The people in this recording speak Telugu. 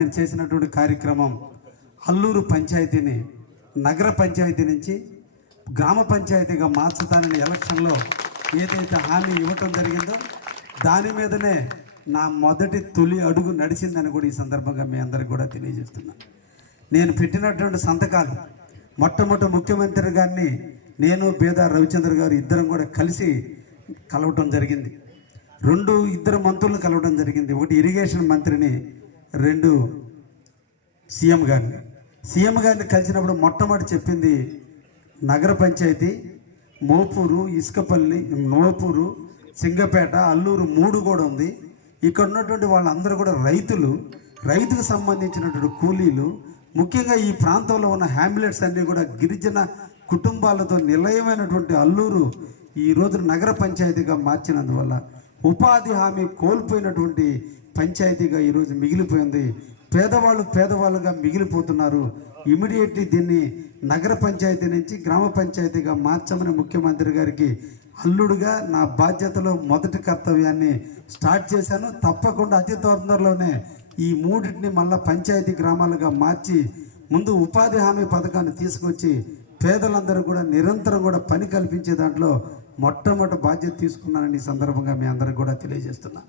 నేను చేసినటువంటి కార్యక్రమం అల్లూరు పంచాయతీని నగర పంచాయతీ నుంచి గ్రామ పంచాయతీగా మార్చుతానని ఎలక్షన్లో ఏదైతే హామీ ఇవ్వటం జరిగిందో దాని మీదనే నా మొదటి తొలి అడుగు నడిచిందని కూడా ఈ సందర్భంగా మీ అందరికి కూడా తెలియజేస్తున్నాను. నేను పెట్టినటువంటి సంతకాలు మొట్టమొదటి ముఖ్యమంత్రి గారిని నేను పేద రవిచంద్ర గారు ఇద్దరం కూడా కలిసి కలవటం జరిగింది. ఇద్దరు మంత్రులను కలవడం జరిగింది. ఒకటి ఇరిగేషన్ మంత్రిని, రెండు సీఎం గారిని కలిసినప్పుడు మొట్టమొదటి చెప్పింది నగర పంచాయతీ మోపూరు, ఇసుకపల్లి, నోపూరు, సింగపేట, అల్లూరు 3 కూడా ఉంది. ఇక్కడ ఉన్నటువంటి వాళ్ళందరూ కూడా రైతుకు సంబంధించినటువంటి కూలీలు, ముఖ్యంగా ఈ ప్రాంతంలో ఉన్న హ్యామ్లెట్స్ అన్నీ కూడా గిరిజన కుటుంబాలతో నిలయమైనటువంటి అల్లూరు ఈ రోజు నగర పంచాయతీగా మార్చినందువల్ల ఉపాధి హామీ కోల్పోయినటువంటి పంచాయతీగా ఈరోజు మిగిలిపోయింది. పేదవాళ్ళుగా మిగిలిపోతున్నారు. ఇమీడియట్లీ దీన్ని నగర పంచాయతీ నుంచి గ్రామ పంచాయతీగా మార్చమని ముఖ్యమంత్రి గారికి అల్లుడుగా నా బాధ్యతలో మొదటి కర్తవ్యాన్ని స్టార్ట్ చేశాను. తప్పకుండా అతి తొందరలోనే ఈ 3టిని మళ్ళీ పంచాయతీ గ్రామాలుగా మార్చి ముందు ఉపాధి హామీ పథకాన్ని తీసుకొచ్చి పేదలందరూ కూడా నిరంతరం కూడా పని కల్పించే దాంట్లో మొట్టమొదటి బాధ్యత తీసుకున్నానని ఈ సందర్భంగా మీ అందరికి కూడా తెలియజేస్తున్నాను.